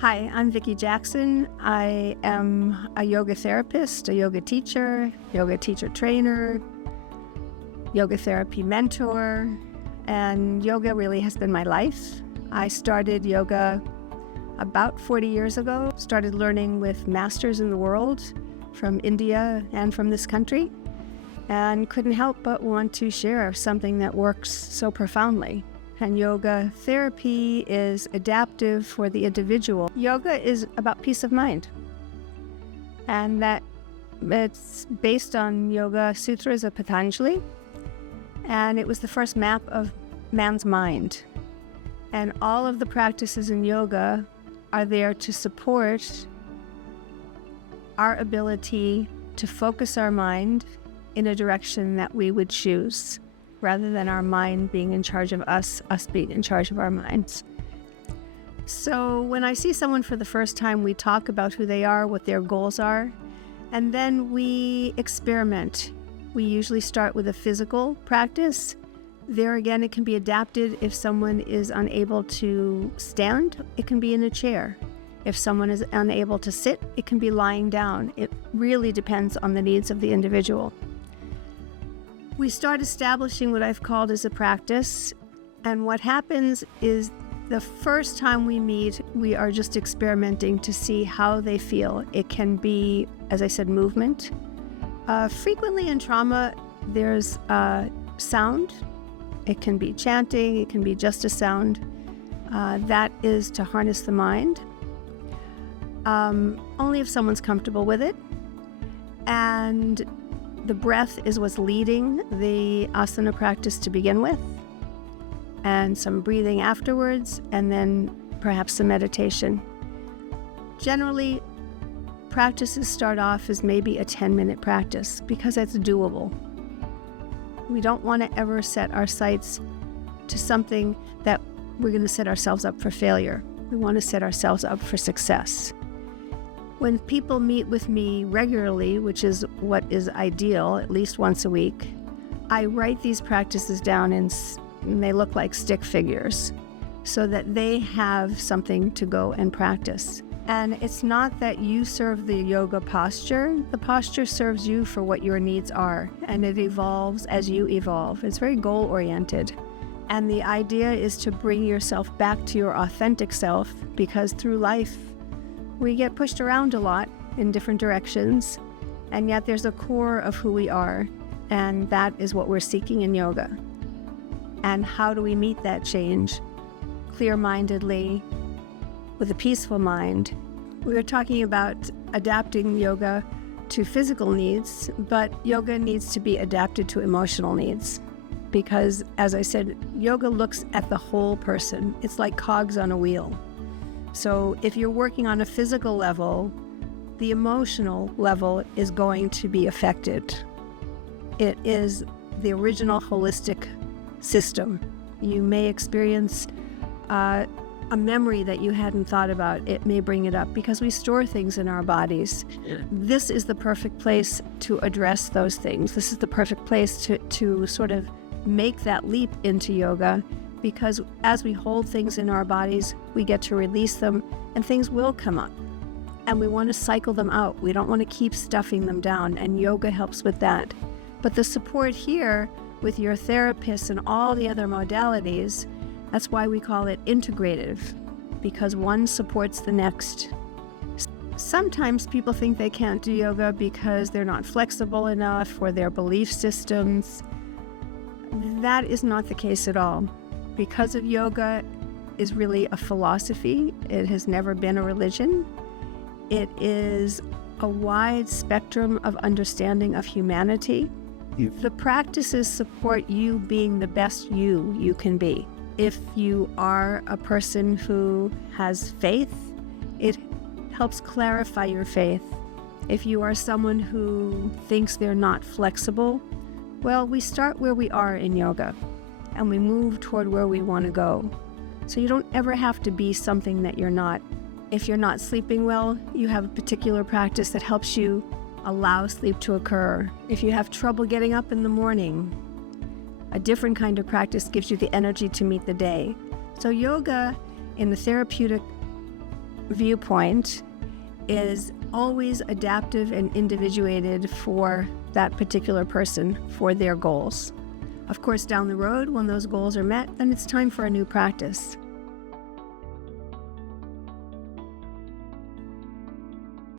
Hi, I'm Vicki Jackson. I am a yoga therapist, a yoga teacher trainer, yoga therapy mentor, and yoga really has been my life. I started yoga about 40 years ago, started learning with masters in the world from India and from this country, and couldn't help but want to share something that works so profoundly. And yoga therapy is adaptive for the individual. Yoga is about peace of mind. And that it's based on Yoga Sutras of Patanjali. And it was the first map of man's mind. And all of the practices in yoga are there to support our ability to focus our mind in a direction that we would choose, rather than our mind being in charge of us being in charge of our minds. So when I see someone for the first time, we talk about who they are, what their goals are, and then we experiment. We usually start with a physical practice. There again, it can be adapted. If someone is unable to stand, it can be in a chair. If someone is unable to sit, it can be lying down. It really depends on the needs of the individual. We start establishing what I've called as a practice, and what happens is the first time we meet, we are just experimenting to see how they feel. It can be, as I said, movement. Frequently in trauma, there's sound. It can be chanting, it can be just a sound. That is to harness the mind, only if someone's comfortable with it. And the breath is what's leading the asana practice to begin with, and some breathing afterwards, and then perhaps some meditation. Generally, practices start off as maybe a 10-minute practice because that's doable. We don't want to ever set our sights to something that we're going to set ourselves up for failure. We want to set ourselves up for success. When people meet with me regularly, which is what is ideal, at least once a week, I write these practices down and they look like stick figures so that they have something to go and practice. And it's not that you serve the yoga posture. The posture serves you for what your needs are, and it evolves as you evolve. It's very goal-oriented. And the idea is to bring yourself back to your authentic self, because through life, we get pushed around a lot in different directions, and yet there's a core of who we are, and that is what we're seeking in yoga. And how do we meet that change? Clear-mindedly, with a peaceful mind. We were talking about adapting yoga to physical needs, but yoga needs to be adapted to emotional needs. Because, as I said, yoga looks at the whole person. It's like cogs on a wheel. So if you're working on a physical level, the emotional level is going to be affected. It is the original holistic system. You may experience a memory that you hadn't thought about. It may bring it up because we store things in our bodies. This is the perfect place to address those things. This is the perfect place to sort of make that leap into yoga, because as we hold things in our bodies, we get to release them and things will come up. And we want to cycle them out. We don't want to keep stuffing them down, and yoga helps with that. But the support here with your therapist and all the other modalities, that's why we call it integrative, because one supports the next. Sometimes people think they can't do yoga because they're not flexible enough or their belief systems. That is not the case at all. Because of yoga is really a philosophy. It has never been a religion. It is a wide spectrum of understanding of humanity. The practices support you being the best you can be. If you are a person who has faith, it helps clarify your faith. If you are someone who thinks they're not flexible, well, we start where we are in yoga, and we move toward where we want to go. So you don't ever have to be something that you're not. If you're not sleeping well, you have a particular practice that helps you allow sleep to occur. If you have trouble getting up in the morning, a different kind of practice gives you the energy to meet the day. So yoga in the therapeutic viewpoint is always adaptive and individuated for that particular person, for their goals. Of course, down the road, when those goals are met, then it's time for a new practice.